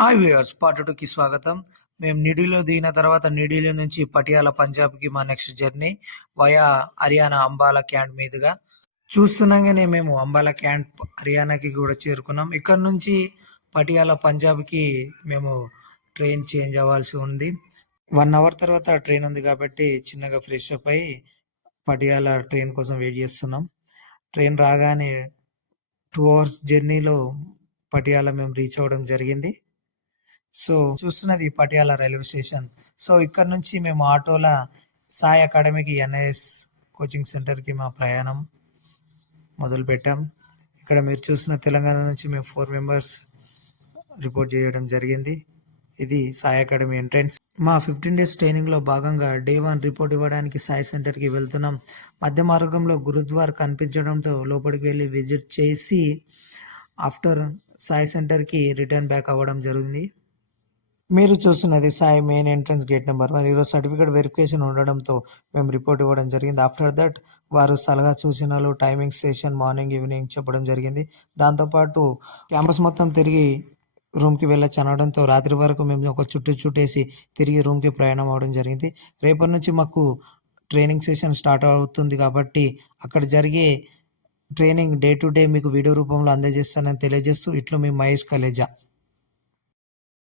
Hi viewers, part 2కి స్వాగతం. మేము నిడిలో దిగిన తర్వాత నిడిలో నుంచి పటియాల పంజాబ్కి మా next journey via Haryana Ambala camp మీదుగా. చూస్తుండగానే మేము అంబాలా క్యాంప్ హర్యానాకి కూడా చేరుకున్నాం. ఇక్కడ నుంచి పటియాల పంజాబ్కి మేము ట్రైన్ చేంజ్ అవ్వాల్సి ఉంది. 1 అవర్ తర్వాత ట్రైన్ ఉంది కాబట్టి చిన్నగా ఫ్రెష్ అప్ అయ్యి పటియాల ట్రైన్ కోసం వెయిట్ చేస్తున్నాం. ట్రైన్ రాగానే 2 అవర్స్ జర్నీలో పటియాల మేము రీచ్ అవ్వడం జరిగింది. సో చూస్తున్నది పటియాలా రైల్వే స్టేషన్. సో ఇక్కడ నుంచి మేము ఆటోల సాయి అకాడమీకి ఎన్ఐఎస్ కోచింగ్ సెంటర్కి మా ప్రయాణం మొదలుపెట్టాం. ఇక్కడ మీరు చూస్తున్న తెలంగాణ నుంచి మేము 4 మెంబర్స్ రిపోర్ట్ చేయడం జరిగింది. ఇది సాయి అకాడమీ ఎంట్రన్స్. మా 15 డేస్ ట్రైనింగ్లో భాగంగా డే 1 రిపోర్ట్ ఇవ్వడానికి సాయి సెంటర్కి వెళ్తున్నాం. మధ్య మార్గంలో గురుద్వార్ కనిపించడంతో లోపలికి వెళ్ళి విజిట్ చేసి ఆఫ్టర్ సాయి సెంటర్కి రిటర్న్ బ్యాక్ అవ్వడం జరిగింది. మీరు చూస్తున్నది Sai main entrance gate number 1. ఈరోజు సర్టిఫికేట్ వెరిఫికేషన్ ఉండడంతో మేము రిపోర్ట్ ఇవ్వడం జరిగింది. ఆఫ్టర్ దట్ వారు సలహా సూచనలు, టైమింగ్, సెషన్ మార్నింగ్ ఈవినింగ్ చెప్పడం జరిగింది. దాంతోపాటు క్యాంపస్ మొత్తం తిరిగి రూమ్కి వెళ్ళొచ్చు అనడంతో రాత్రి వరకు మేము ఒక చుట్టేసి తిరిగి రూమ్కి ప్రయాణం అవ్వడం జరిగింది. రేపటి నుంచి మాకు ట్రైనింగ్ సెషన్ స్టార్ట్ అవుతుంది కాబట్టి అక్కడ జరిగే ట్రైనింగ్ డే టు డే మీకు వీడియో రూపంలో అందజేస్తానని తెలియజేస్తూ ఇట్లు మీ మహేష్ కలేజా.